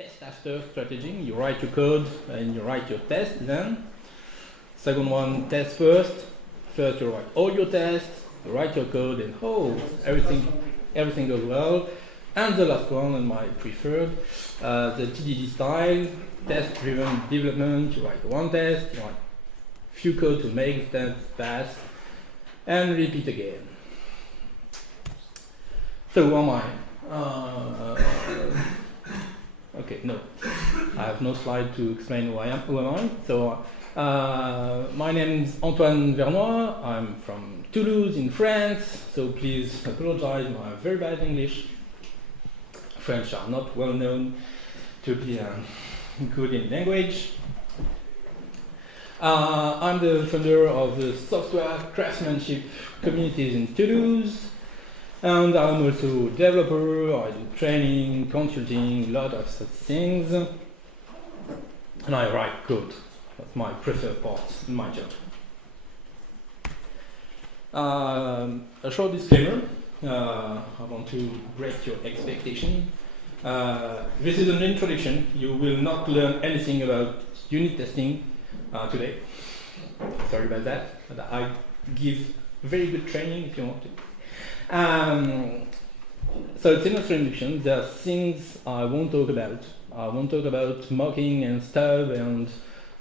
test after strategy. You write your code and you write your test then. Second one, test first. First you write all your tests, you write your code, and everything goes well. And the last one, and my preferred, the TDD style, test-driven development. You write one test, you write few code to make the test pass, and repeat again. So who am I? Okay, no, I have no slide to explain who am I. So my name is Antoine Vernois. I'm from Toulouse in France. So please apologize my very bad English. French are not well known to be good in language. I'm the founder of the software craftsmanship communities in Toulouse. And I'm also a developer. I do training, consulting, a lot of such things. And I write code. That's my preferred part in my job. A short disclaimer. I want to break your expectation. This is an introduction. You will not learn anything about unit testing today. Sorry about that, but I give very good training if you want to. So it's an introduction. There are things I won't talk about. I won't talk about mocking and stub and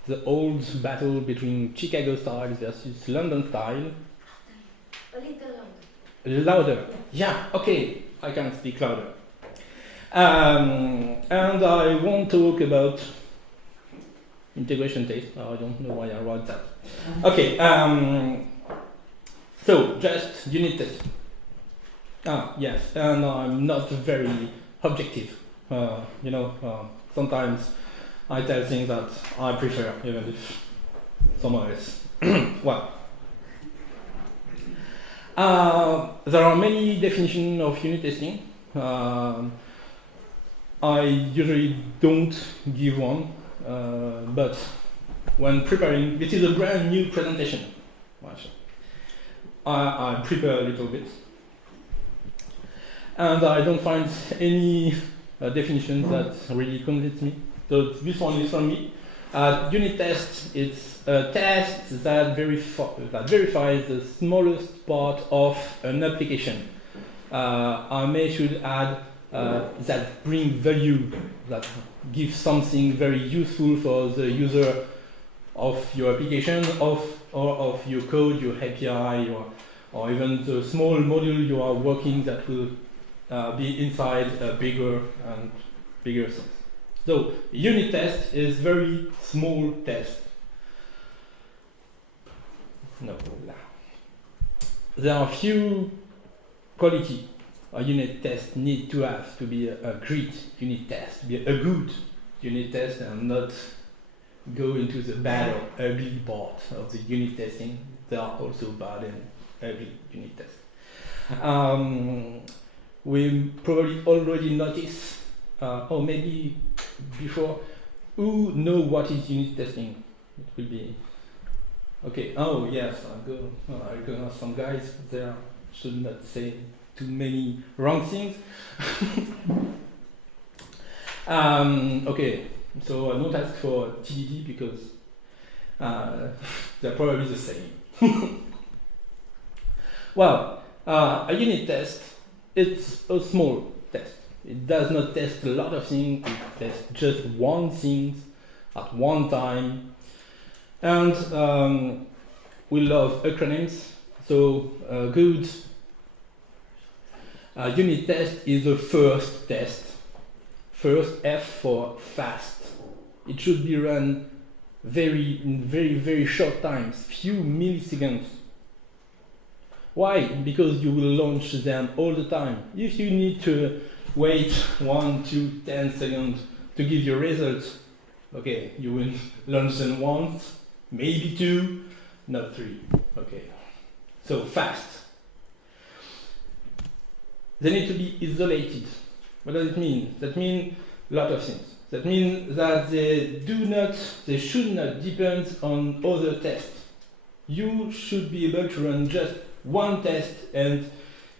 the old battle between Chicago style versus London style. A little louder. Louder. Yeah, okay, I can speak louder. And I won't talk about integration test. I don't know why I wrote that. Okay, so just unit test. Yes, and I'm not very objective. Sometimes I tell things that I prefer, even if someone else. Well. There are many definitions of unit testing. I usually don't give one, but when preparing, this is a brand new presentation. I prepare a little bit, and I don't find any definitions that really convince me. So this one is from me. Unit test, it's a test that verifies the smallest part of an application. I should add that bring value, that gives something very useful for the user of your application, or of your code, your API, or even the small module you are working that will be inside a bigger thing. So unit test is very small test. No. There are few quality a unit test need to have to be a great unit test, be a good unit test, and not go into the bad or ugly part of the unit testing. There are also bad and ugly unit tests. We probably already noticed, or maybe before, who know what is unit testing? It will be okay. Oh yes, I recognize some guys there. Should not say too many wrong things. Okay, so I won't ask for TDD because they're probably the same. Well, a unit test, it's a small test. It does not test a lot of things, it tests just one thing at one time. And we love acronyms, so good unit test is the first test. First, F for fast. It should be run in very short times, few milliseconds. Why? Because you will launch them all the time. If you need to wait 1, 2, 10 seconds to give your results, okay, you will launch them once, maybe 2, not 3. Okay, so fast. They need to be isolated. What does it mean? That means a lot of things. That means that they should not depend on other tests. You should be able to run just one test and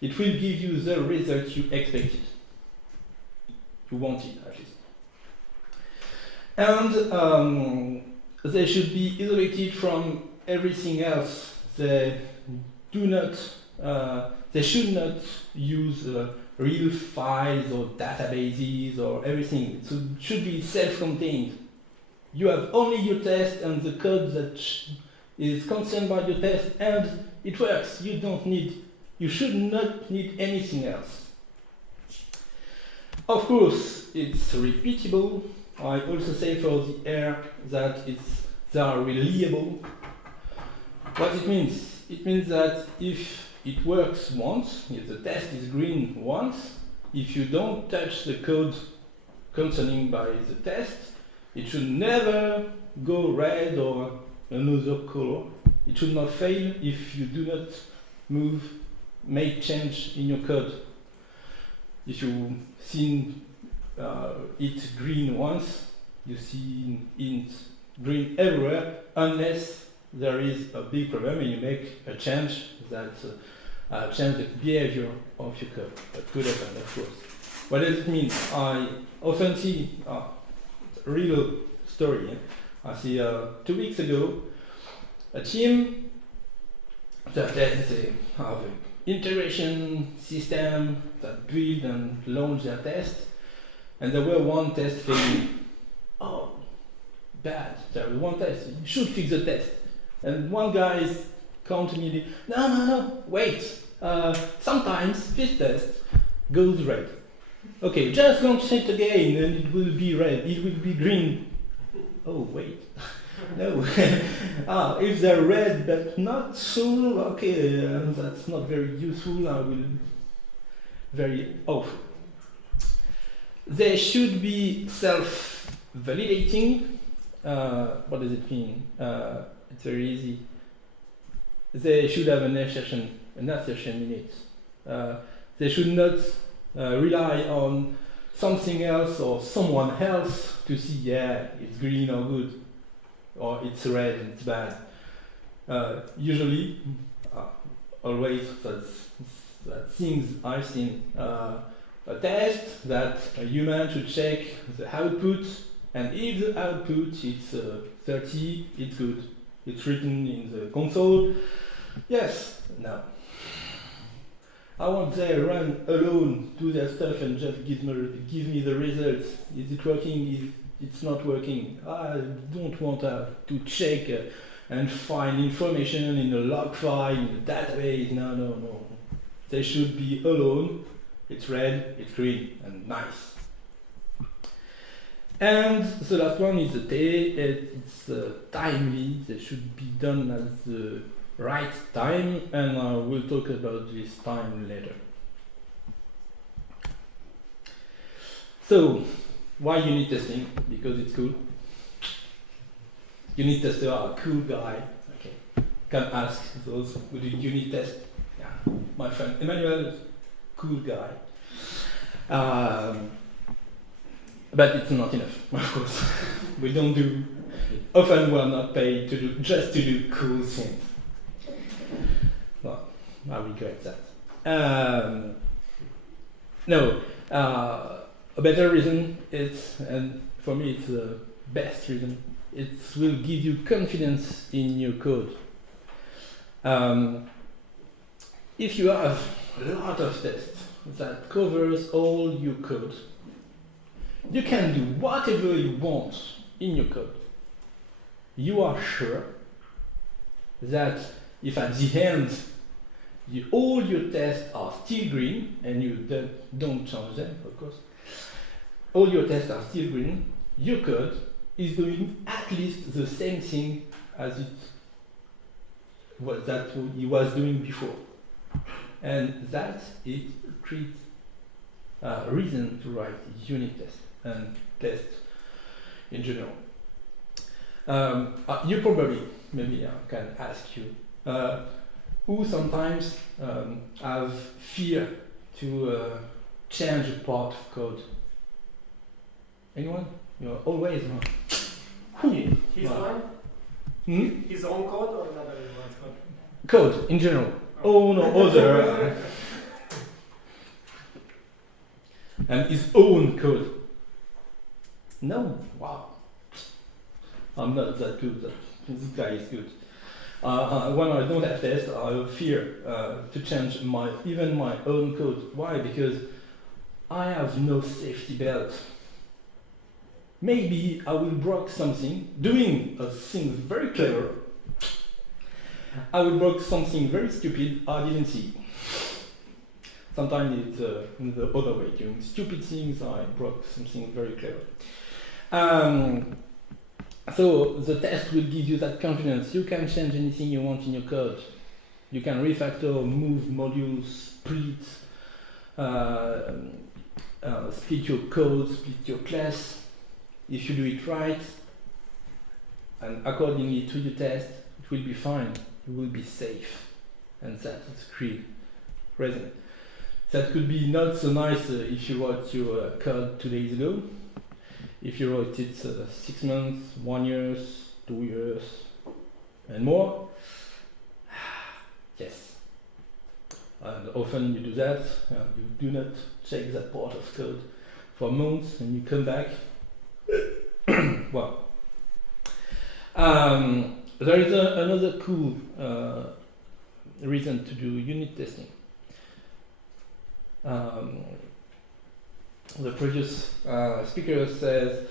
it will give you the result you expected. You wanted, at least. And they should be isolated from everything else. They do not. They should not use real files or databases or everything. It should be self-contained. You have only your test and the code that is concerned by your test, and it works. You should not need anything else. Of course, it's repeatable. I also say for the air that they are reliable. What it means? It means that if it works once, if the test is green once, if you don't touch the code concerning by the test, it should never go red or another color. It should not fail if you do not make change in your code. If you see it green once, you see it green everywhere, unless there is a big problem and you make a change that change the behavior of your code. That could happen, of course. What does it mean? I often see a real story. I see 2 weeks ago a team that they have an integration system that build and launch their test, and there were one test failing. Oh, bad! There was one test. You should fix the test. And one guy is come to me. No, wait. Sometimes this test goes red. Okay, just launch it again, and it will be red. It will be green. Oh wait. No. If they're red but not so, okay, that's not very useful. I will They should be self-validating. What does it mean? It's very easy. They should have an assertion in it. They should not rely on something else or someone else to see, yeah, it's green or good, or it's red and it's bad. Usually, always, that things I've seen. A test that a human should check the output, and if the output is 30, it's good. It's written in the console. Yes, no. I want they run alone, do their stuff, and just give me the results. Is it working? It's not working. I don't want to check and find information in a log file, in the database. No. They should be alone. It's red, it's green, and nice. And the last one is the T.A.K.E. It's timely. They should be done at the right time, and we'll talk about this time later. So, why unit testing? Because it's cool. Unit tester are a cool guy. Okay, can ask those who did unit test. Yeah, my friend Emmanuel is a cool guy. But it's not enough, of course. Often we're not paid to do cool things. Well, I regret that. A better reason and for me it's the best reason, it will give you confidence in your code. If you have a lot of tests that covers all your code, you can do whatever you want in your code. You are sure that if at the end all your tests are still green, and you don't change them, of course, all your tests are still green, your code is doing at least the same thing as it was doing before. And that it creates a reason to write unit tests and tests in general. You probably, maybe I can ask you, who sometimes have fear to change a part of code? Anyone? You're always His own? His own code or another one's code? Code in general. Oh no, other. And his own code. No, wow. I'm not that good. This guy is good. When I don't have tests, I fear to change even my own code. Why? Because I have no safety belt. Maybe I will break something, doing a thing very clever. I will break something very stupid I didn't see. Sometimes it's the other way. Doing stupid things, I broke something very clever. So the test will give you that confidence. You can change anything you want in your code. You can refactor, move modules, split your code, split your class. If you do it right and accordingly to the test, it will be fine. You will be safe, and that is great reason. That could be not so nice if you wrote your code 2 days ago. If you wrote it 6 months, 1 year, 2 years, and more, yes. And often you do that, you do not check that part of code for months, and you come back. Well, there is another cool reason to do unit testing. The previous speaker says,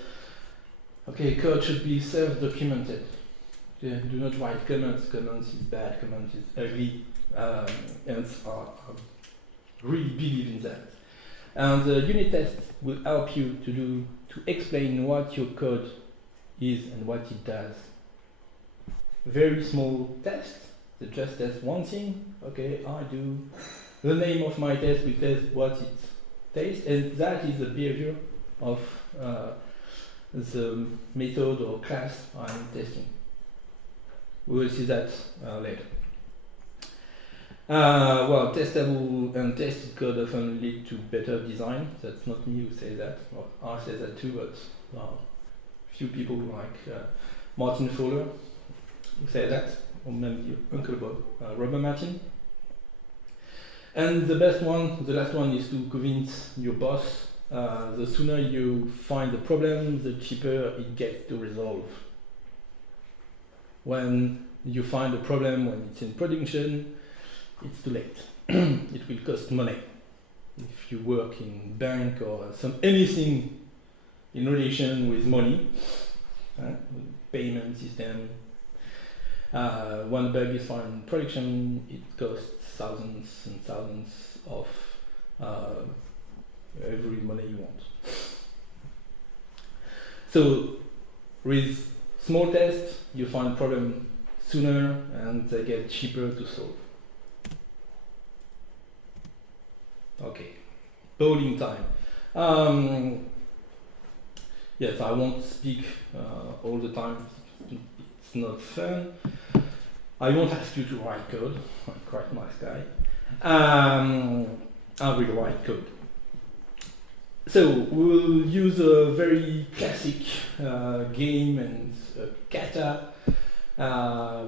okay, code should be self-documented. Do not write comments. Comments is bad, comments is ugly, and I really believe in that. And the unit test will help you to explain what your code is and what it does. Very small test, that just test one thing. Okay, I do the name of my test, we test what it tastes, and that is the behavior of the method or class I'm testing. We will see that later. Well, testable and tested code often lead to better design. That's not me who says that. Well, I say that too, but few people like Martin Fowler who say that, or maybe Uncle Bob, Robert Martin. And the best one, the last one, is to convince your boss. The sooner you find the problem, the cheaper it gets to resolve. When you find a problem when it's in production, it's too late. It will cost money. If you work in bank or anything in relation with money, payment system, one bug is found in production, it costs thousands and thousands of every money you want. So with small tests, you find problem sooner and they get cheaper to solve. Okay, bowling time. Yes, I won't speak all the time. It's not fun. I won't ask you to write code. I'm quite a nice guy. I will write code. So we'll use a very classic game and kata,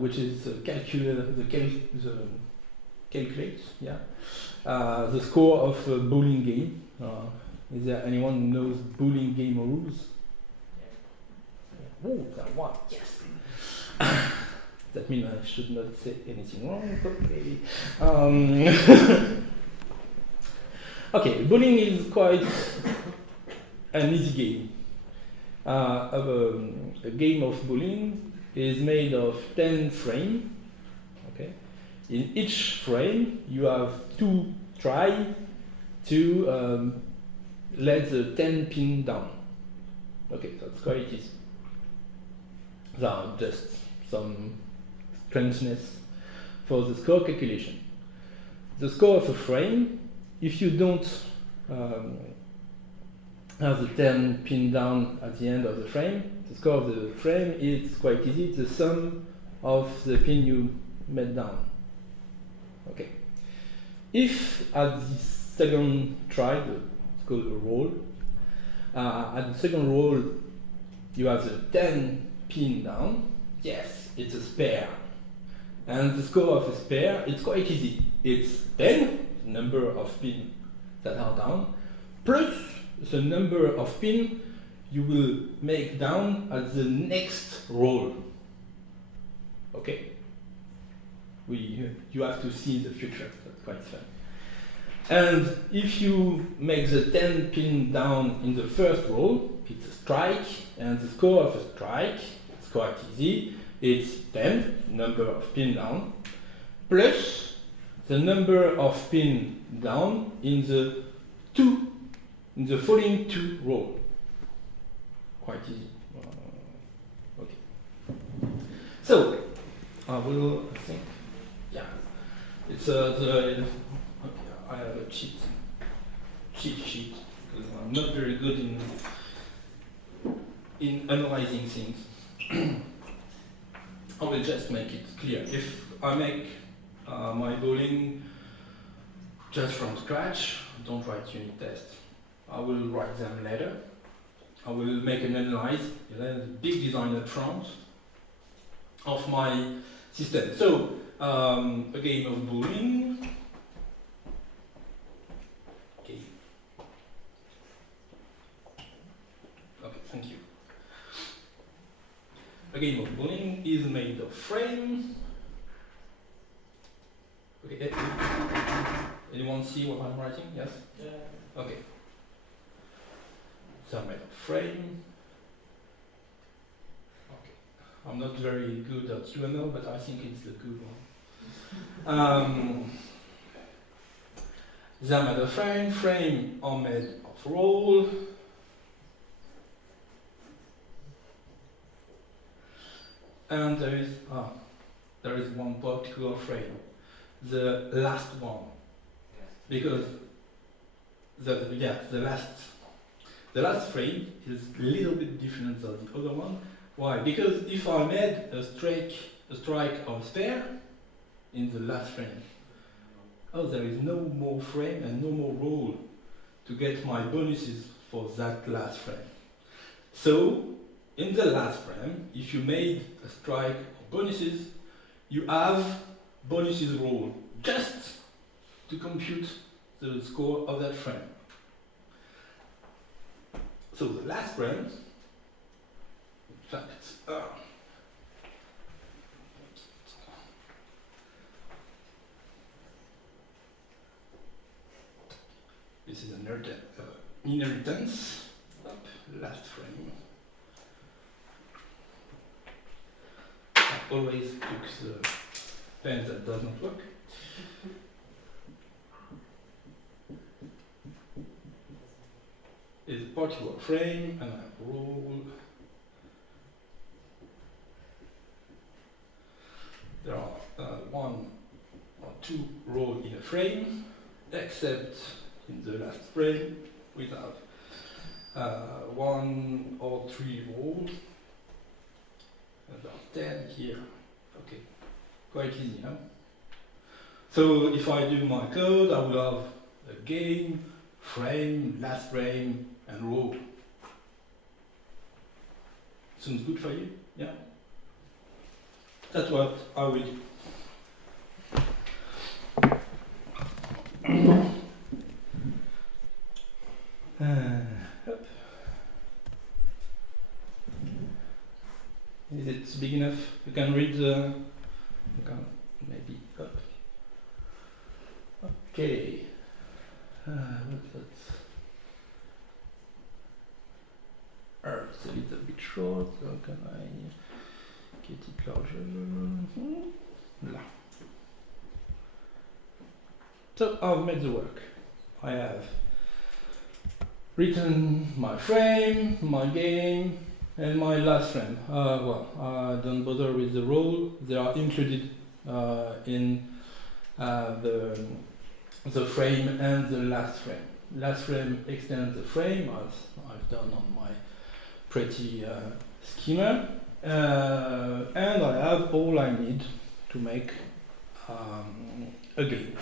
which is calculate. Yeah. The score of a bowling game. Is there anyone who knows bowling game rules? Oh, that one, yes. That means I should not say anything wrong, but maybe. Okay, bowling is quite an easy game. A game of bowling is made of 10 frames. Okay. In each frame, you have 2 tries to let the 10 pin down. Okay, that's quite easy. There are just some strangeness for the score calculation. The score of a frame, if you don't have the 10 pin down at the end of the frame, the score of the frame is quite easy. It's the sum of the pin you made down. Okay. If at the second try, it's called a roll, at the second roll you have the 10 pin down, yes, it's a spare. And the score of a spare, it's quite easy. It's 10, the number of pins that are down, plus the number of pins you will make down at the next roll. Okay? You have to see the future. That's quite fun. And if you make the 10 pin down in the first roll, it's a strike, and the score of a strike, it's quite easy, it's 10, number of pin down, plus the number of pin down in the following two roll. Quite easy. Okay. So, I will, I think, yeah, it's I have a cheat sheet because I'm not very good in analyzing things. I will just make it clear. If I make my bowling just from scratch, don't write unit tests. I will write them later. I will make an analysis, a big design up front of my system. So, a game of bowling. Okay, thank you. A game of bowling is made of frame. Okay, anyone see what I'm writing? Yes? Yeah. Okay. So I'm made of frame. Okay. I'm not very good at UML, but I think it's the good one. They're made of frame. Frame are made of roll. And there is one particular frame, the last one, because the last frame is a little bit different than the other one. Why? Because if I made a strike or a spare in the last frame, there is no more frame and no more roll to get my bonuses for that last frame. So, in the last frame, if you made a strike or bonuses, you have bonuses roll just to compute the score of that frame. So the last frame, in fact, this is an inheritance. Last frame. I always took the pen that does not work. It's a particular frame, and I roll. There are one or two rolls in a frame, except in the last frame, without one or three rolls. And there are 10 here. Okay, quite easy, huh? So if I do my code, I will have a game, frame, last frame, and row. Sounds good for you? Yeah? That's what I will do. Up. Is it big enough? You can read the... You can maybe up. Okay. It's a little bit short, so can I get it larger? Là. So I've made the work. I have written my frame, my game, and my last frame. I don't bother with the role. They are included in the frame and the last frame. Last frame extends the frame, as I've done on my pretty schema, and I have all I need to make a game.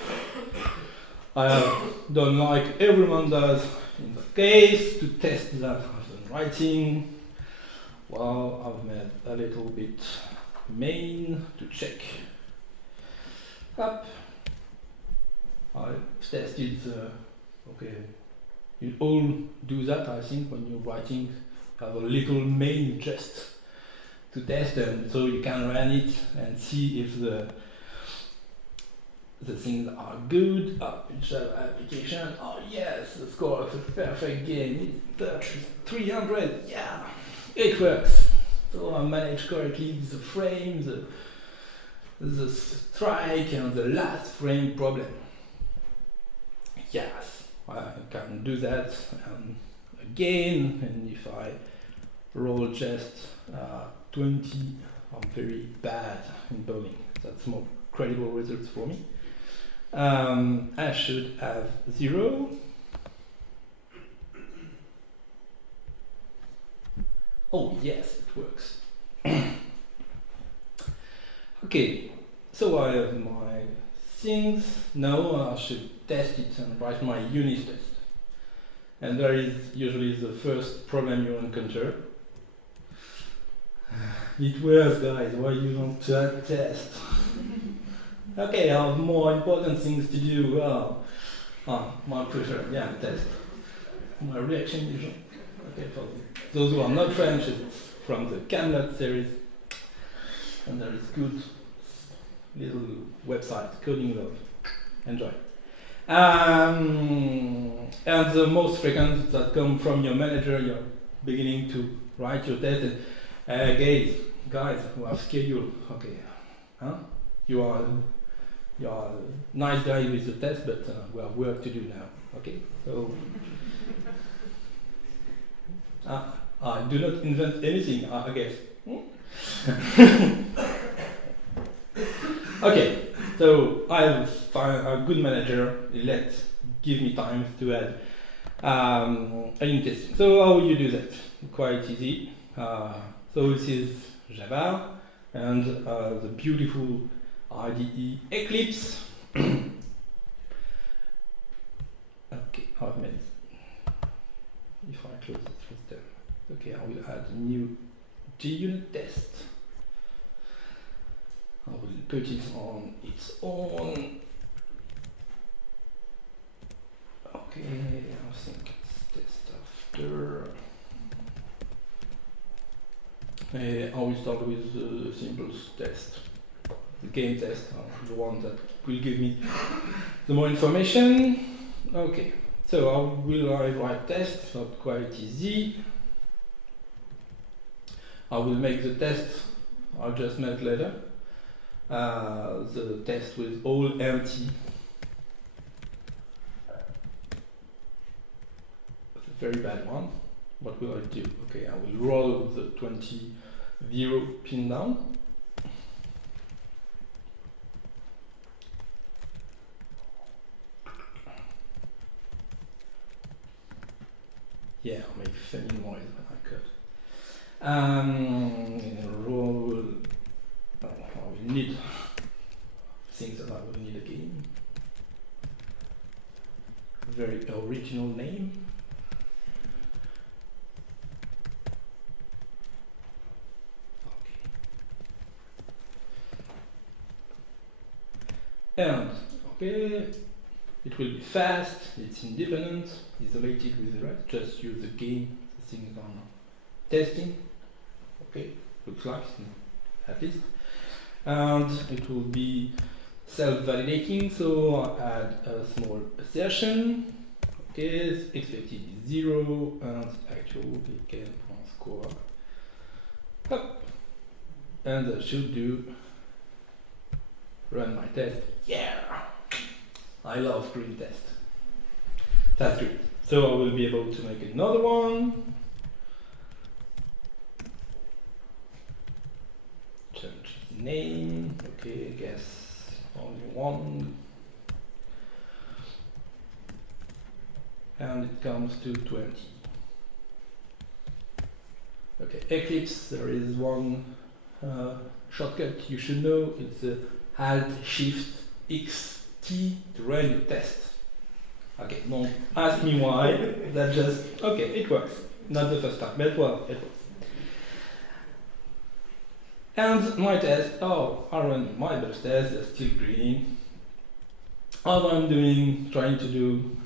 I have done like everyone does in that case to test that I've done writing. Well, I've made a little bit main to check up. I've tested the, okay, you all do that I think when you're writing have a little main just to test them, so you can run it and see if the things are good. Each application, oh yes, the score of a perfect game is 300, yeah, it works. So I manage correctly the frame, the strike and the last frame problem. Yes, I can do that again, and if I roll just 20, I'm very bad in bowling. That's more credible results for me. I should have 0. Oh yes, it works. Okay, so I have my things. Now I should test it and write my unit test. And there is usually the first problem you encounter. It works, guys, why you don't test? Okay, I have more important things to do. Well, my pressure, yeah, test. My reaction usually. Okay, for those who are not French, it's from the Camelot series. And there is good little website, Coding Love. Enjoy. And the most frequent that come from your manager, you're beginning to write your test, and guys who have schedule, okay, you are a nice guy with the test, but we have work to do now, okay? So, I do not invent anything, I guess. Okay, so I have a good manager. Give me time to add a unit testing. So how you do that? Quite easy. So this is Java and the beautiful IDE Eclipse. Okay, I've made. If I close it first there. Okay, I will add a new JUnit test. I will put it on its own. Okay, I think it's test after. I will start with the simplest test, the game test, the one that will give me the more information. Okay, so how will I write test? Not quite easy. I will make the test I'll just make later. The test with all empty. It's a very bad one. What will I do? Okay, I will roll the 20 0 pin down. Yeah, I'll make funny noise when I cut. Roll. I will need things that I will need again. Very original name. And okay, it will be fast, it's independent, isolated with the rest, just use the game, the things on testing. Okay, looks like, at least. And it will be self-validating, so I add a small assertion. Okay, expected is 0, and actual we can score up. And I should do run my test. Yeah! I love green test. That's great. So I will be able to make another one. Change the name. Okay, I guess only one. And it comes to 20. Okay, Eclipse, there is one shortcut you should know. It's a Alt-Shift-X-T to run your test. Okay, don't ask me why. That just, okay, it works. Not the first time, but well, it works. And my test, I run my best test, they're still green. All I'm doing, trying to do,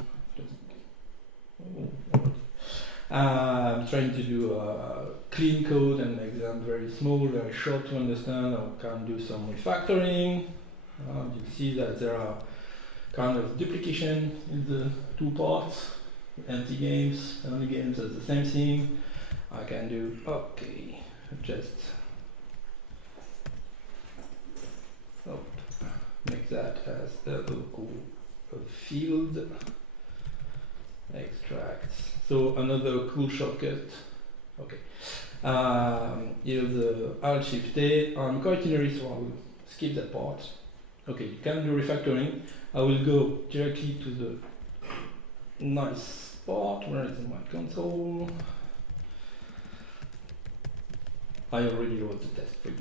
I'm trying to do clean code and make them very small, very short to understand. I can do some refactoring. You see that there are kind of duplication in the two parts. Empty games, only games are the same thing. I can do, okay, just make that as a local field. Extracts. So another cool shortcut. Okay. Here's Alt-Shift-A. I'm quite in a hurry, so I will skip that part. Okay, you can do refactoring. I will go directly to the nice part. Where is my console? I already wrote the test for you.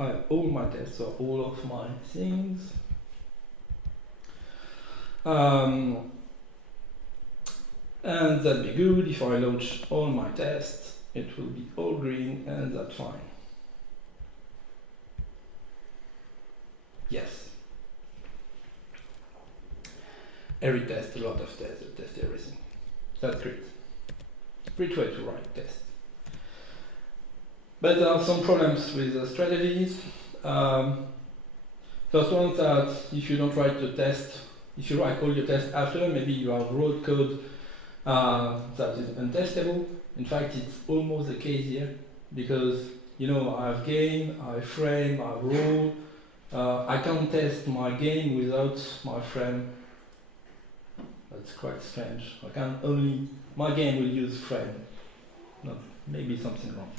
I have all my tests, so all of my things. And that'd be good. If I launch all my tests, it will be all green, and that's fine. Yes. Every test, a lot of tests, test everything. That's great. Great way to write tests. But there are some problems with the strategies. First one is that if you don't write the test, if you write all your tests after, maybe you have wrote code that is untestable. In fact, it's almost the case here because I have game, I have frame, I have rule. I can't test my game without my frame. That's quite strange. My game will use frame. No, maybe something wrong.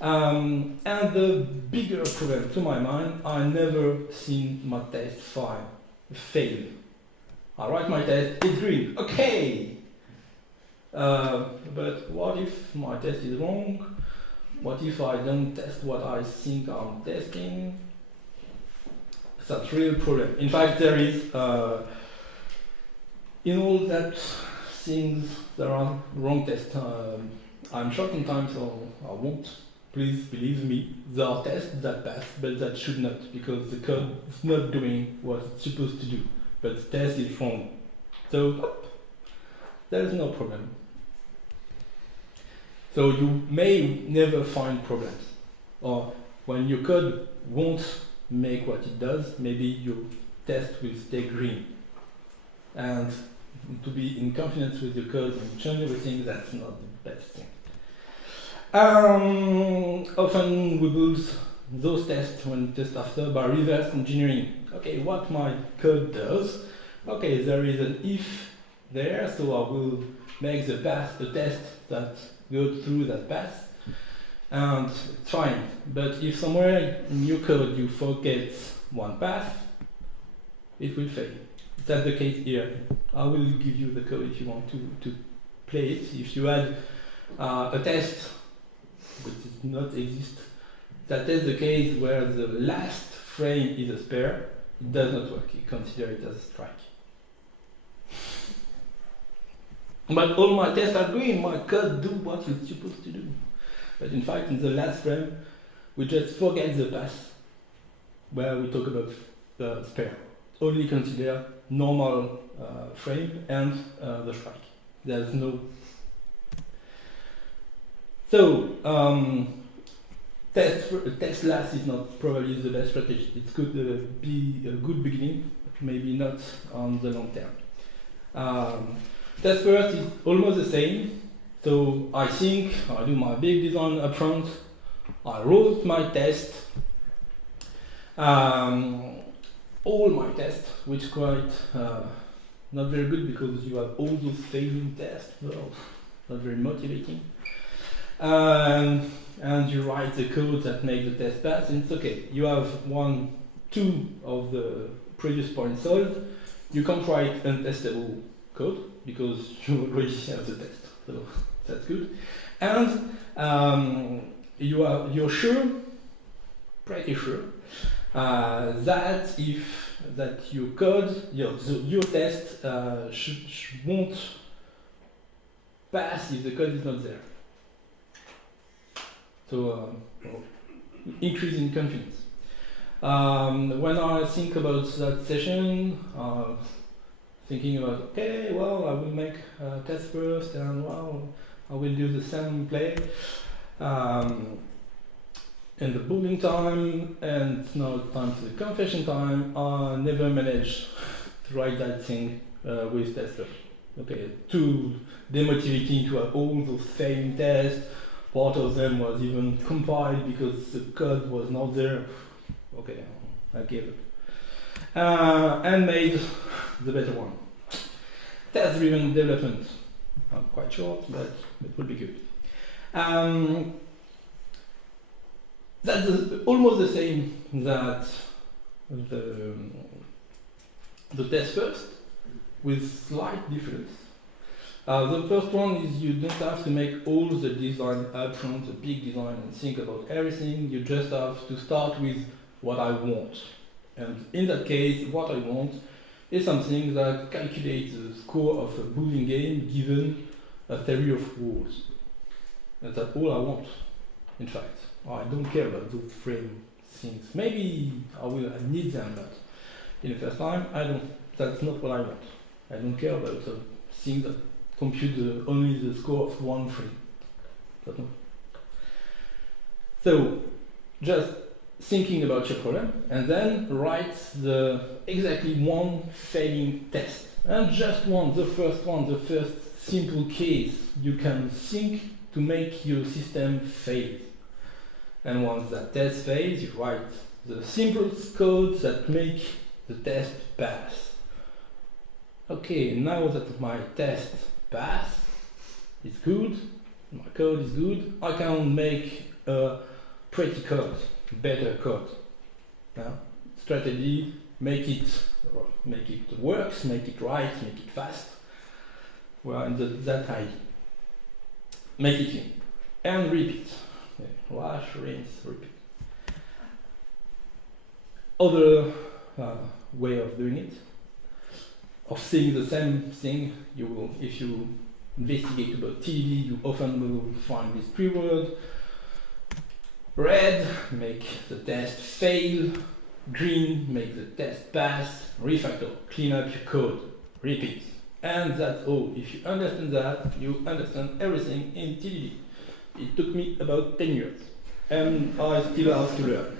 And the bigger problem to my mind, I never seen my test fail. I write my test, it's green, okay! But what if my test is wrong? What if I don't test what I think I'm testing? That's a real problem. In fact, there is, in all that things, there are wrong tests. I'm short on time, so I won't. Please believe me, there are tests that pass, but that should not, because the code is not doing what it's supposed to do, but the test is wrong. So, there is no problem. So you may never find problems, or when your code won't make what it does, maybe your test will stay green. And to be in confidence with your code and change everything, that's not the best thing. Often we build those tests when test after by reverse engineering. Okay, what my code does. Okay, there is an if there, so I will make the test that goes through that path, and it's fine. But if somewhere in your code you forget one path, it will fail. Is that the case here? I will give you the code if you want to play it. If you add a test which does not exist, that is the case where the last frame is a spare, it does not work. You consider it as a strike. But all my tests are green, my code do what it's supposed to do. But in fact, in the last frame, we just forget the path where we talk about the spare. Only consider normal frame and the strike. There's no. So, test last is not probably the best strategy. It could be a good beginning, but maybe not on the long term. Test first is almost the same. So I think I do my big design up front. I wrote my test. All my tests, which quite not very good because you have all those failing tests. Well, not very motivating. And you write the code that makes the test pass, and it's okay. You have 2 of the previous points solved. You can't write untestable code because you already have the test, so that's good. And you're sure, pretty sure, that your code, your test won't pass if the code is not there. So increase in confidence. When I think about that session, thinking about, okay, well, I will make a test first, and well, I will do the same play. And the boolean time, and now it's time to the confession time. I never managed to write that thing with tester. Okay, too demotivating to have all those failing tests. Part of them was even compiled because the code was not there. Okay, I gave it. And made the better one. Test-driven development. Quite short, but it will be good. That's almost the same that the test first, with slight difference. The first one is you don't have to make all the design upfront, the big design, and think about everything. You just have to start with what I want. And in that case, what I want is something that calculates the score of a Boolean game given a theory of rules. And that's all I want, in fact. I don't care about those frame things. Maybe I need them, but in the first time, that's not what I want. I don't care about things that compute only the score of one frame. So, just thinking about your problem, and then write exactly one failing test. And just one, the first simple case you can think to make your system fail. And once that test fails, you write the simplest code that make the test pass. Okay, now that my test pass is good, my code is good, I can make a pretty code, better code. Now, strategy, make it works, make it right, make it fast. Well, and that I make it clean and repeat. Wash, rinse, repeat. Other way of doing it, of saying the same thing, if you investigate about TDD, you often will find this keyword. Red, make the test fail. Green, make the test pass. Refactor, clean up your code. Repeat. And that's all. If you understand that, you understand everything in TDD. It took me about 10 years, and I still have to learn.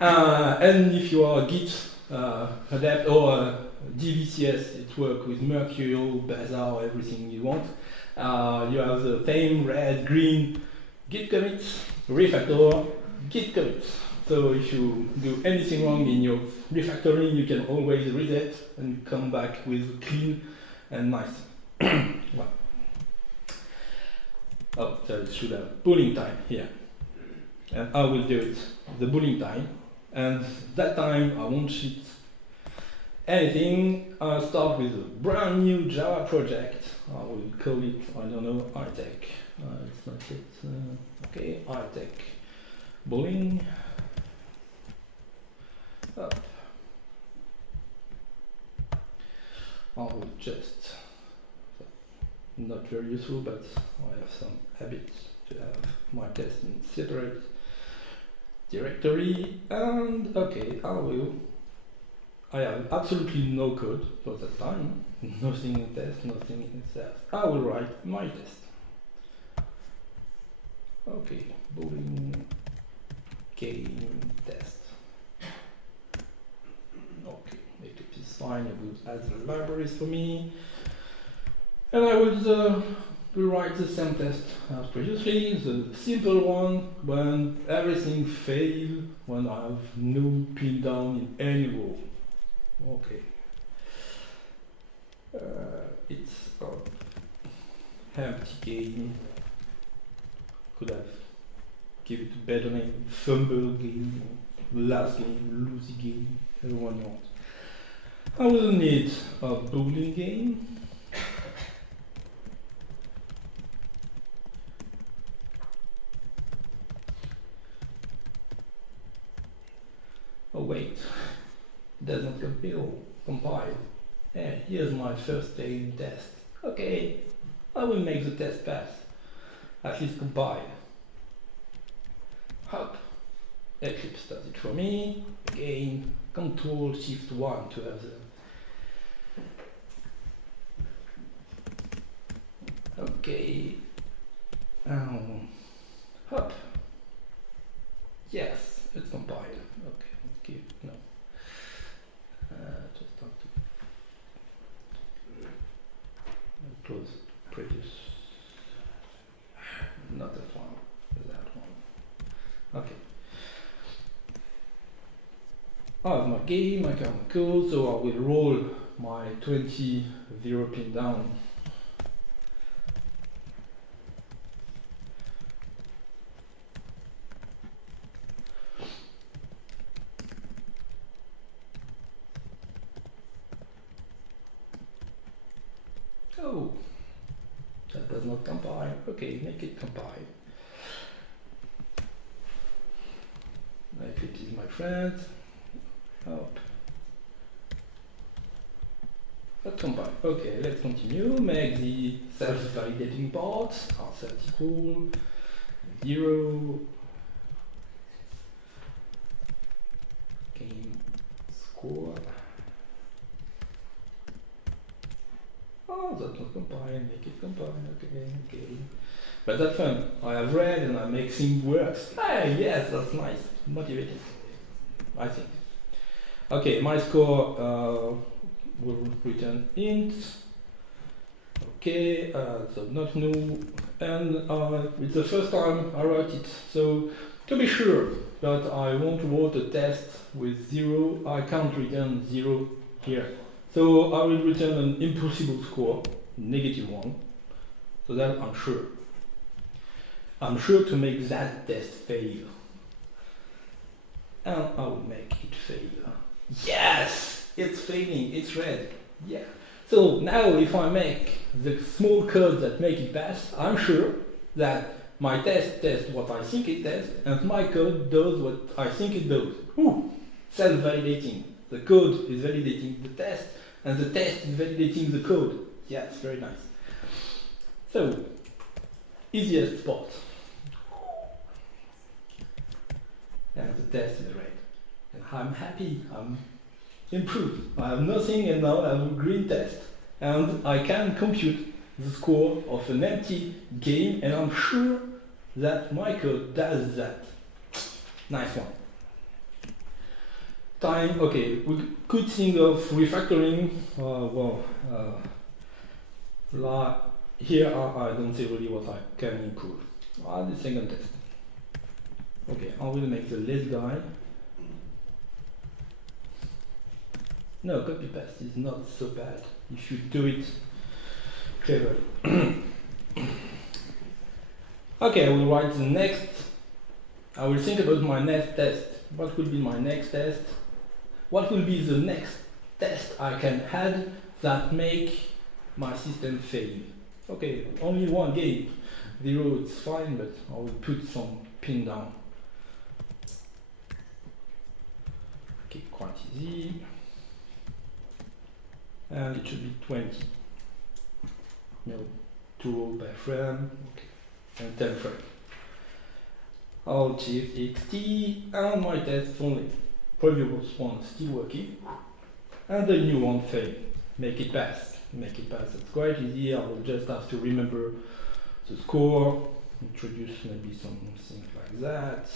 And if you are Git adept or DVCS, it works with Mercurial, Bazaar, everything you want. You have the same red, green, Git commits, refactor, Git commits. So if you do anything wrong in your refactoring, you can always reset and come back with clean and nice. Well. Oh, so it should have boolean time here. And I will do it, the boolean time. And that time I won't cheat anything. I'll start with a brand new Java project. I will call it, I don't know, T.A.K.E. It's not it. Okay, T.A.K.E. Boolean. Up. I will just, not very useful, but I have some habits to have my test in separate directory, and okay, I have absolutely no code for that time, nothing in test, nothing in test. I will write my test. Okay, boolean game test. Okay, it is fine, I will add the libraries for me. And I will write the same test as previously, the simple one, when everything fails, when I have no pin down in any row. Okay. It's an empty game. Could have given it a better name, fumble game, last game, loosey game, everyone wants. I will need a boolean game. wait, does not compile. And here's my first daily test. Okay, I will make the test pass. At least compile. Hop. Eclipse does it for me. Again, Control Shift 1 to have the. Okay. Hop. Yes, it's compiled. Okay, give no. Just have to close previous. Not that one. That one. Okay. I have my game, I can go, so I will roll my 20 0 pin down. Oh, that does not compile. Okay, make it compile. Eclipse is my friend. Up. Let's compile. Okay, let's continue. Make the self-validating parts are set equal 0. Game score. Oh, that's not compile. Make it compile. Okay. But that's fun. I have read and I make things work. Hey, yes, that's nice. Motivating, I think. Okay, my score will return int. Okay, so not new, and it's the first time I write it. So to be sure that I won't write a test with 0, I can't return 0 here. So I will return an impossible score, -1. So that I'm sure. I'm sure to make that test fail. And I will make it fail. Yes! It's failing, it's red. Yeah. So now if I make the small code that make it pass, I'm sure that my test tests what I think it tests, and my code does what I think it does. Ooh. Self-validating. The code is validating the test, and the test is validating the code. Yeah, it's very nice. So, easiest part. And the test is red. And I'm happy, I'm improved. I have nothing and now I have a green test. And I can compute the score of an empty game, and I'm sure that my code does that. Nice one. Time, okay, we could think of refactoring. Here I don't see really what I can improve. The second test. Okay, I will make the list guy. No, copy paste is not so bad if you do it cleverly. Okay, I will write the next. I will think about my next test. What will be my next test? What will be the next test I can add that make my system fail? Okay, only one game. 0, it's fine, but I will put some pin down. Okay, quite easy. And it should be 20. No, 2 rows by frame, okay, and 10 frames. Alt Shift XT, and my test only. Previous one still working, and the new one failed. Make it pass. Make it pass. It's quite easy. I will just have to remember the score, introduce maybe something like that.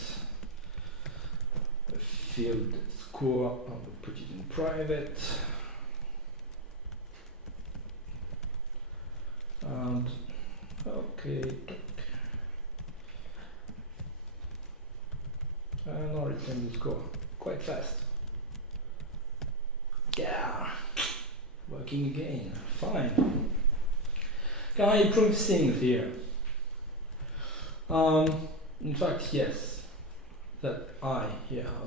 A field score, I will put it in private. And okay, and I'll return the score quite fast. Yeah, working again, fine. Can I improve things here? In fact, yes. That I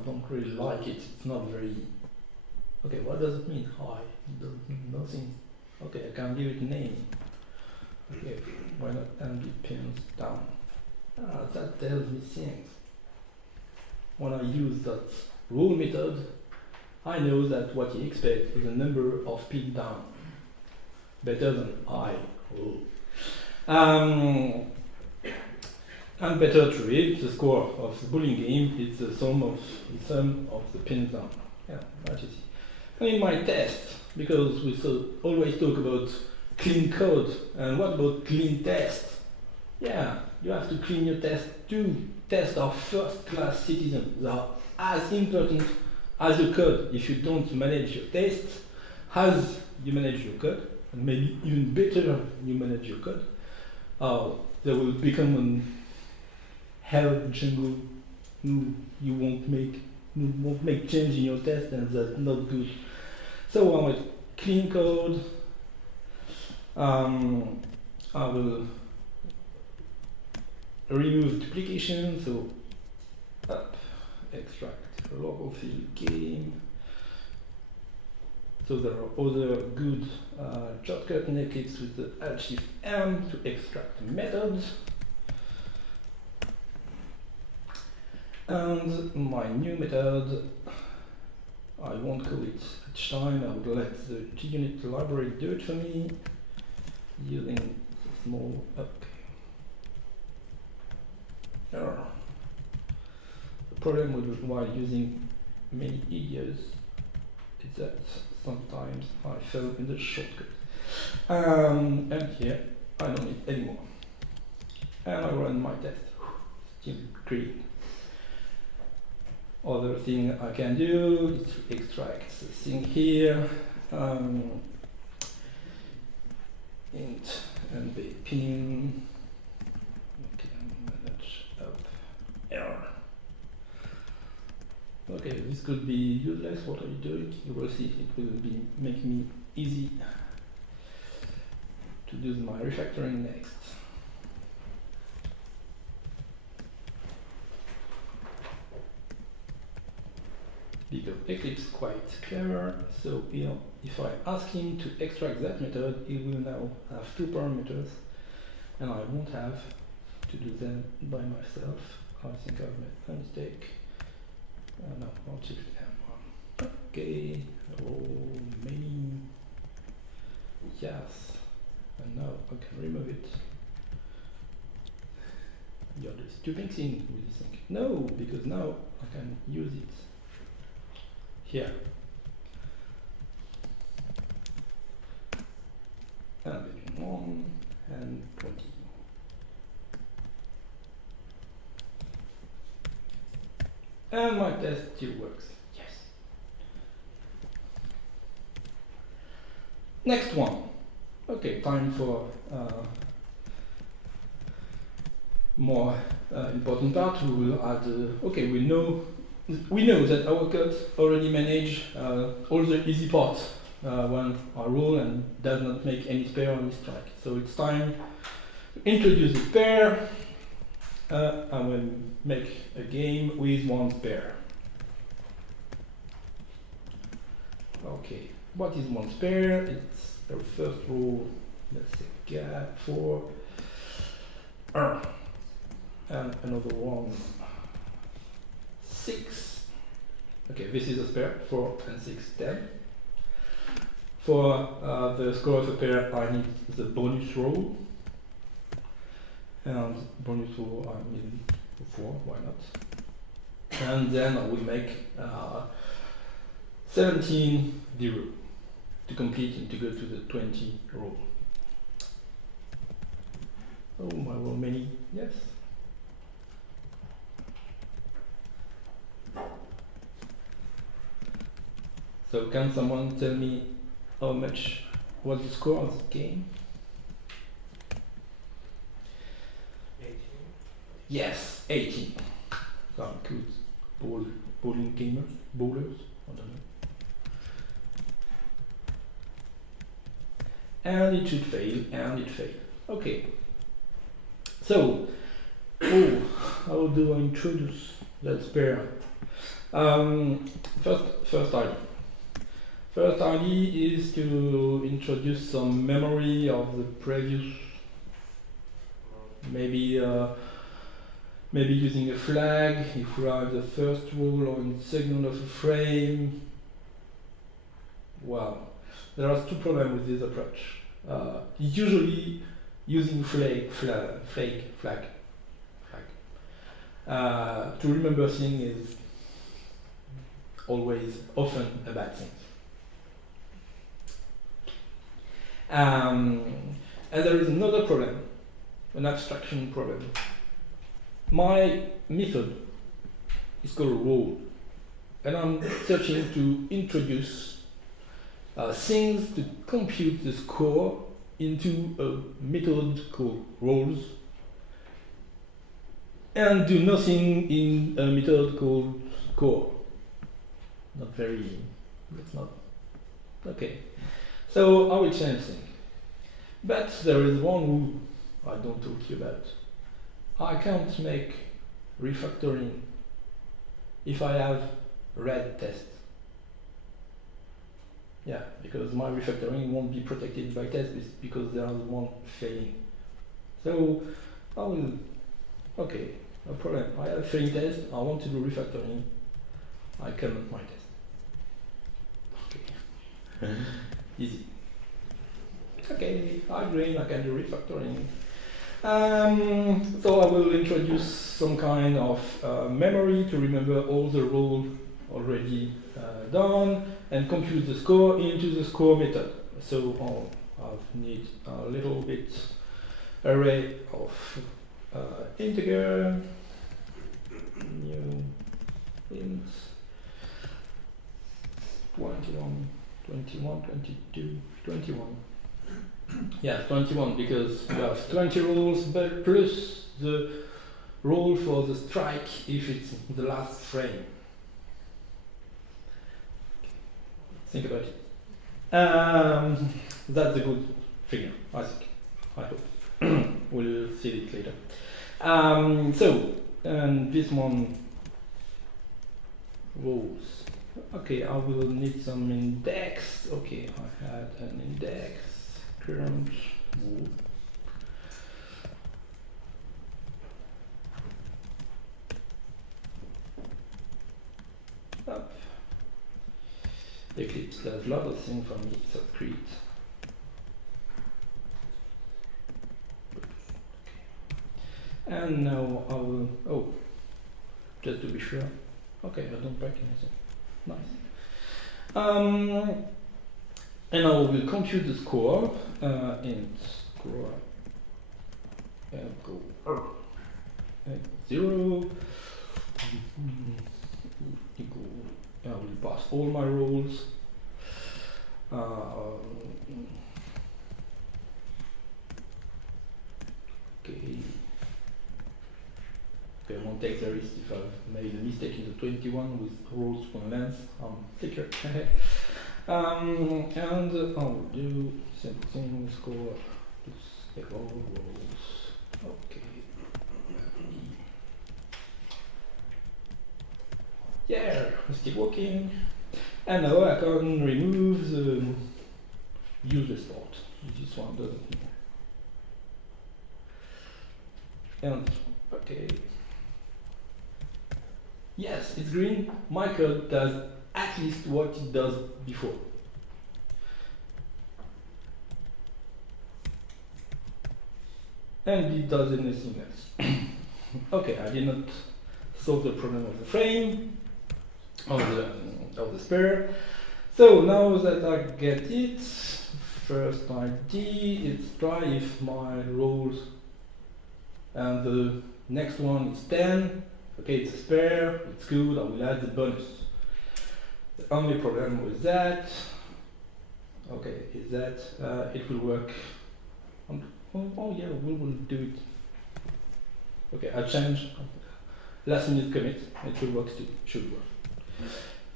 don't really like it. It's not very. Okay, what does it mean? I doesn't mean nothing. Okay, I can give it a name. Okay, why not end pins down? That tells me things. When I use that rule method, I know that what he expects is a number of pins down. Better than I. Oh. And better to read the score of the bowling game is the sum of the pins down. Yeah, that is it. And in my test, because we always talk about clean code, and what about clean test? Yeah, you have to clean your test too. Tests are first-class citizens. They are as important as your code. If you don't manage your tests as you manage your code, and maybe even better you manage your code, they will become an hell jungle. You won't make change in your test, and that's not good. So with clean code, I will remove duplication, so up, extract local field game. So there are other good shortcut in Eclipse with the Alt-Shift-M to extract methods. And my new method, I won't call it each time, I would let the JUnit library do it for me using the small up. The problem while using many ideas is that sometimes I fell in the shortcut. And here I don't need anymore. And I run my test. Still green. Other thing I can do is to extract the thing here. Int and the pin. Okay, manage up error. Okay, this could be useless. What are you doing? You will see. It will be make me easy to do my refactoring next. Because Eclipse is quite clever, so if I ask him to extract that method, he will now have two parameters, and I won't have to do them by myself. I think I've made a mistake. No, I'll check M1. Okay, oh, many. Yes, and now I can remove it. You're the stupid thing with this thing. No, because now I can use it here. And between 1 and 20. And my test still works. Yes. Next one. Okay, time for more important part. We will add. Okay, we know that our code already manage all the easy parts when I roll and does not make any spare on this track. So it's time to introduce a spare. I will make a game with one spare. Okay, what is one spare? It's the first row, let's say gap 4, and another one 6. Okay, this is a spare 4 and 6, 10. For the score of a pair, I need the bonus row. And bonus row, I need 4, why not? And then I will make 17 0 to complete and to go to the 20 row. Oh, my row many, yes. So can someone tell me how much was the score of the game? 18. Yes, 18. That includes bowling gamers, bowlers, I don't know. And it should fail, and it failed. Okay. So, how do I introduce that spare? First idea. First idea is to introduce some memory of the previous. Maybe using a flag if we are the first rule or in the second of a frame. Well, there are two problems with this approach. Usually, using flag to remember things is often a bad thing. And there is another problem, an abstraction problem. My method is called role, and I'm searching to introduce things to compute the score into a method called roles, and do nothing in a method called score. It's not, okay. So I will change things. But there is one rule I don't talk to you about. I can't make refactoring if I have red test. Yeah, because my refactoring won't be protected by test because there is one failing. So I will, okay, no problem. I have a failing test, I want to do refactoring, I comment my test. Okay. Easy. Okay, I agree, I can do refactoring. So I will introduce some kind of memory to remember all the roles already done and compute the score into the score method. So I need a little bit array of integer, new int 21, 21, 22, 21. Yeah, 21 because you have 20 rules, but plus the rule for the strike if it's the last frame. Think about it. That's a good figure, I think. I hope. We'll see it later. This one rules. Okay, I will need some index. Okay, I had an index. Current move. Up. Eclipse does a lot of things for me, so create. And now I will, just to be sure. Okay, I don't break anything. Nice. And I will compute the score, int score, go 0, I will pass all my roles, okay, I won't take the risk if I've made a mistake in the 21 with roles one length, thicker. And I'll do simple thing, score, just all rows. Okay. Yeah, it's still working. And now I can remove the useless part. This one doesn't need. And okay. Yes, it's green. My code does at least what it does before. And it does anything else. Okay, I did not solve the problem of the frame, of the spare. So now that I get it, first ID, it's try if my roles, and the next one is 10. Okay, it's a spare, it's good, I will add the bonus. The only problem with that, okay, is that it will work on, oh yeah, we will do it. Okay, I change last minute commit, it will work still, should work.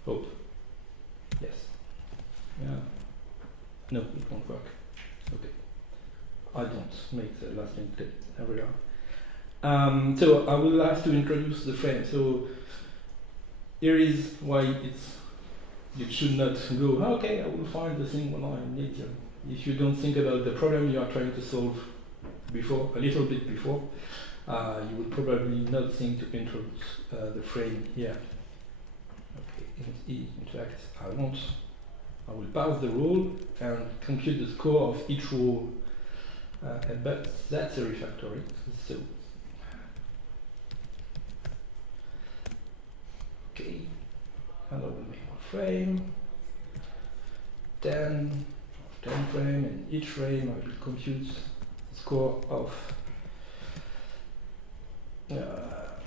Hope. Yes. Yeah. No, it won't work. Okay. I don't make the last minute commit every hour. So I will have to introduce the frame. So here is why you should not go, okay, I will find the thing when I need you. If you don't think about the problem you are trying to solve before, a little bit before, you would probably not think to introduce the frame here. Okay, in fact, I won't I will pass the rule and compute the score of each rule. But that's a refactory. So, okay, and I will make one frame, 10 frame, and each frame I will compute the score of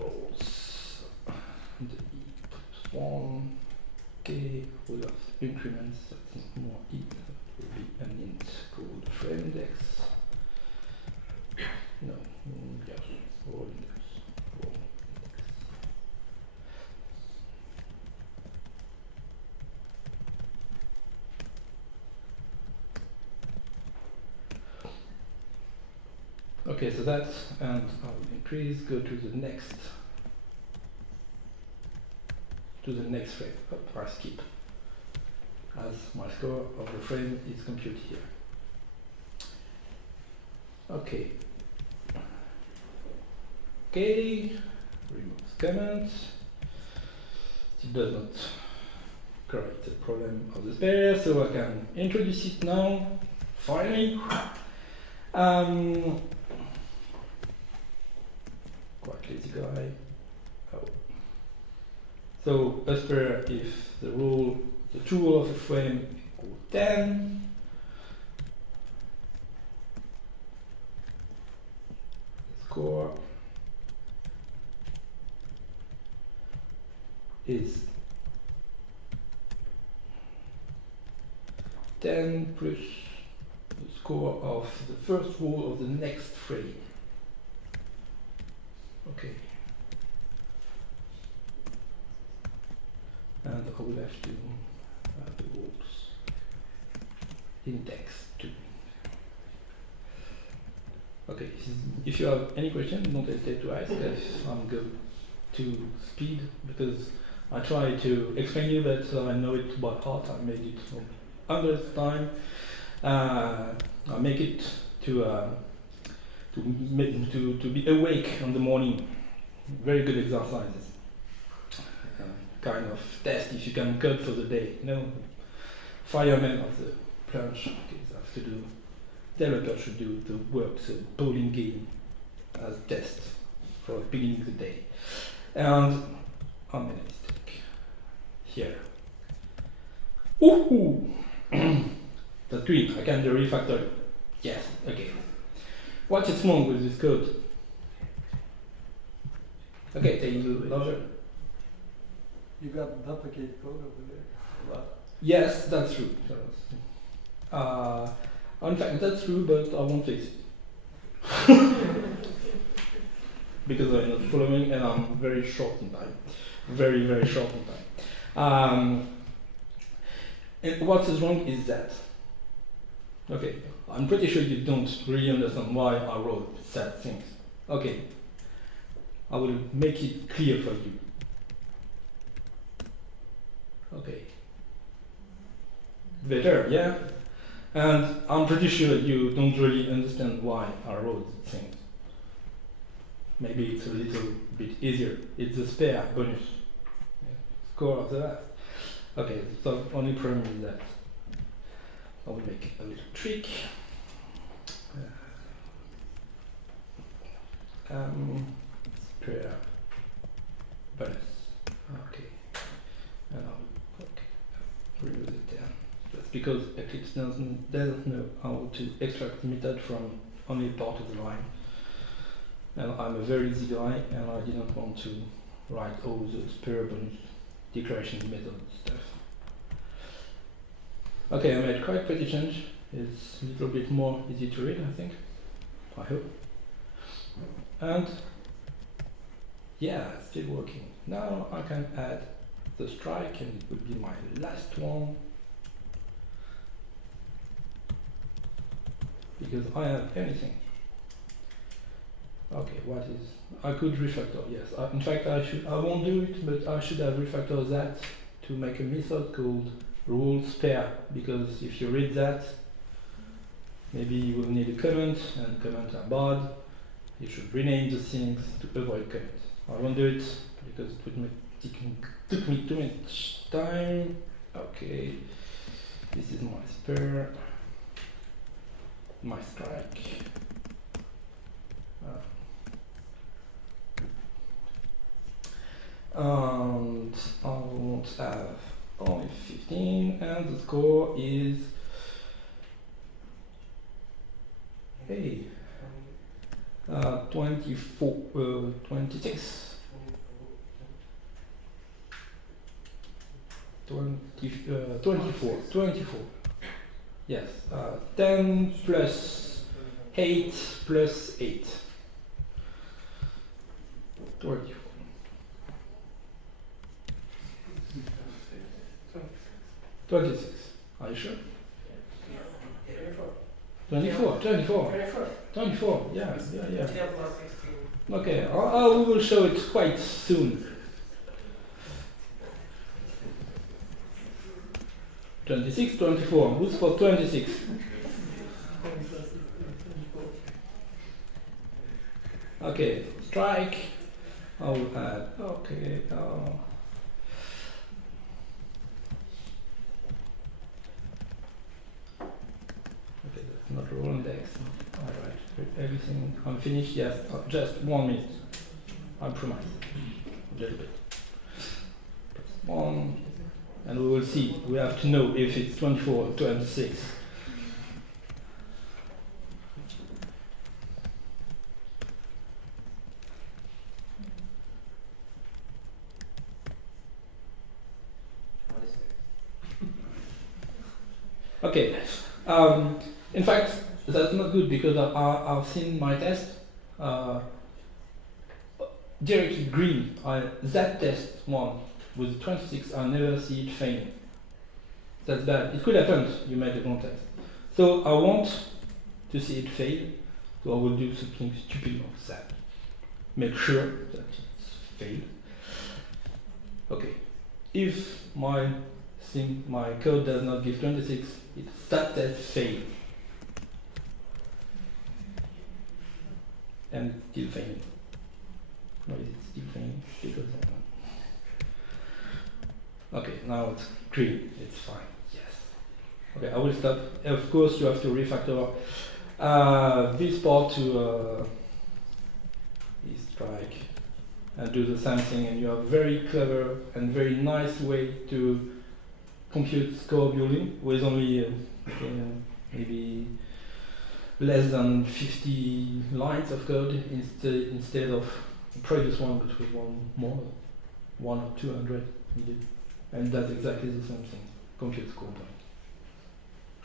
rolls. And E plus 1, okay, will have increments, that's not more E, that will be an int called frame index. No, yes, roll index, roll index. Okay, so that's, and I will increase, go to the next frame. I skip, as my score of the frame is computed here. Okay. Okay, remove comments. It does not correct the problem of the spare, so I can introduce it now. Finally. Quite lazy guy. Oh. So a spare if the true rule of the frame equals 10. Score is 10 plus the score of the first rule of the next frame. Okay. And I will have to add the rules index 2. Okay, if you have any question, don't hesitate to ask. I'm going to speed because I try to explain you that I know it by heart. I made it 100th time. I make it to be awake in the morning. Very good exercises. Kind of test if you can code for the day. You know, firemen of the plunge. Okay, so I have to do. Developer should do the work, so bowling game as test for beginning the day. And I made a mistake here. Woohoo! That's green. I can do refactoring. Yes. Okay. What is wrong with this code? Okay, take the logic. You got duplicate code over there. What? Yes, that's true. In fact, that's true, but I won't fix it. Because I'm not following and I'm very short in time. Very, very short in time. And what is wrong is that. Okay, I'm pretty sure you don't really understand why I wrote sad things. Okay, I will make it clear for you. Okay. Better, yeah? And I'm pretty sure you don't really understand why I wrote things. Maybe it's a little bit easier. It's a spare bonus. Score of that. Okay, so the only problem is that I will make a little trick. Spare bonus. Okay. And I'll remove it there. That's because Eclipse doesn't know how to extract the method from only part of the line. And I'm a very easy guy and I didn't want to write all the spare bonus declaration method stuff. Okay, I made quite pretty change. It's a little bit more easy to read, I think. I hope. And yeah, it's still working. Now I can add the strike and it will be my last one. Because I have anything. Okay, what is? I could refactor, yes. In fact, I won't do it, but I should have refactored that to make a method called rule spare. Because if you read that, maybe you will need a comment, and comments are bad. You should rename the things to avoid comments. I won't do it because it would took me too much time. Okay. This is my spur, my strike. And I won't have only 15, and the score is 26. 24. Yes. 10 plus 8 plus 8. 24. 26. Are you sure? 24. 24. Yeah. 10 plus 16. Okay. We will show it quite soon. 26, 24. Who's for 26? Okay. Strike. I will add. Okay. Not roll index. Alright, everything. I'm finished. Yes, just 1 minute. I promise. A little bit. Press 1, and we will see. We have to know if it's 24 or 26. Okay. In fact, that's not good because I've seen my test directly green. That test one with 26, I never see it failing. That's bad. It could happen. You made a contest. So I want to see it fail. So I will do something stupid like that. Make sure that it's failed. Okay. If my code does not give 26, it's that test failed. And it's still failing. Why is it still failing? Because okay, now it's green. It's fine. Yes. Okay, I will stop. Of course, you have to refactor this part to strike and do the same thing. And you have a very clever and very nice way to compute score building with only maybe less than 50 lines of code instead of the previous one, which was one or 200 needed. And that's exactly the same thing. Compute score point.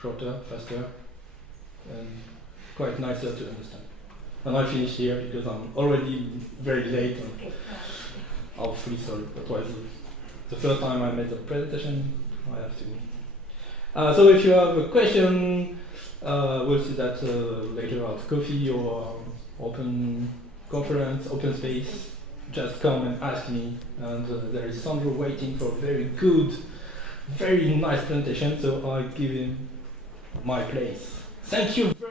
Shorter, faster, and quite nicer to understand. And I finish here because I'm already very late. And hopefully, sorry, that was the first time I made the presentation. I have to. So if you have a question, we'll see that later at coffee or open conference, open space. Just come and ask me. And there is Sandro waiting for a very good, very nice presentation. So I give him my place. Thank you very much.